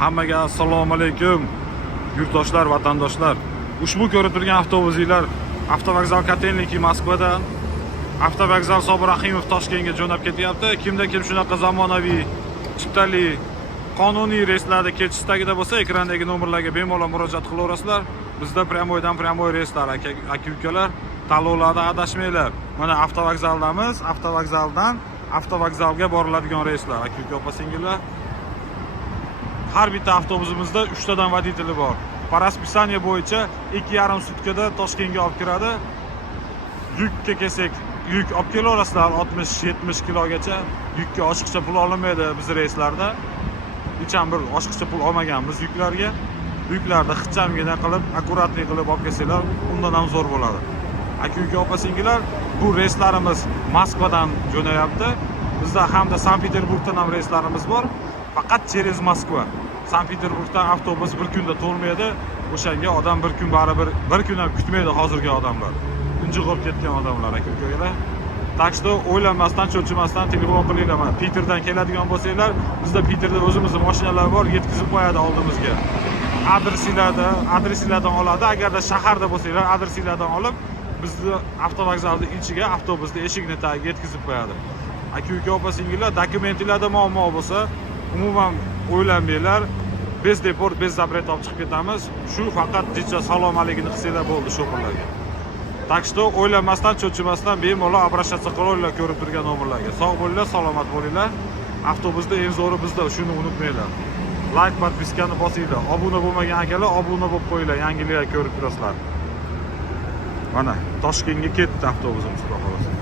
Hammaga assalomu alaykum. Yurtdoshlar, vatandoshlar. Ushbu ko'rib turgan avtobuslar avtovokzal Kotelniki Moskvadan avtovokzal Sobir Rahimov Toshkentga jo'nab ketyapti. Kimda kim shunaqa zamonaviy, chiptali, qonuniy reyslarda ketish istagida bo'lsa, ekrandagi nomerlarga bemalol murojaat qilaverasizlar. Bizda pryamoydan pryamoy reyslar aka-ukalar, tanlovlarda adashmanglar. Mana avtovokzaldamiz, avtovokzaldan avtovokzalga boriladigan reyslar aka-uka opa-singillar. Har bitta avtobusimizda 3 tadan voditeli bor. Po расписанию bo'yicha 2,5 sutkada Toshkentga olib kiradi. Yukka kelsak, yuk olib kelaverasizlar 60-70 kilogacha. Yukka oshiqcha pul olinmaydi biz reyslarda. Hech ham bir oshiqcha pul olmaganmiz yuklarga. Yuklarda xichamgina qilib, akkuratlik qilib olib kelsanglar, undan ham zo'r bo'ladi. Aka-uka opa-singillar, bu reyslarimiz Moskvadan jo'nayapti. Bizda hamda Sankt-Peterburgdan ham reyslarimiz bor. Faqat через Moskva. Sankt-Peterburgdan avtobus bir kunda to'lmaydi. O'shanga odam bir kun baribir, bir kun ham kutmaydi hozirgi odamlar. Unji qolib ketgan odamlar aka-ukalar. Tak что o'ylanmasdan, cho'chimasdan telefon qilinglar. Mana Peterdan keladigan bo'lsanglar, bizda Peterda o'zimizning mashinalar bor, yetkazib qo'yadi oldimizga. Adreslardan oladi. Agarda shaharda bo'lsanglar, adreslardan olib, bizni avtovokzalning ichiga, avtobusning eshigini tagiga yetkazib qo'yadi. Aka-uka opa-singillar, dokumentlarda muammo bo'lsa, umuman o'ylanmanglar. Bez deport, bez zapret olib chiqib ketamiz. Shu faqat jicha salomatligini qilsanglar bo'ldi sho'xirlarga. Tak что o'ylanmasdan, cho'chimasdan bemalol обращаться qilaveringlar ko'rib turgan nomerlarga. Sog' bo'linglar, salomat bo'linglar. Avtobusda eng zo'ri bizda, shuni unutmanglar. Like, podpiskani bosinglar. Obuna bo'lmagan akalar obuna bo'lib qo'yinglar. Yangiliklar ko'rib turasizlar. Mana Toshkentga ketdi avtobusimiz, xudo xolasa.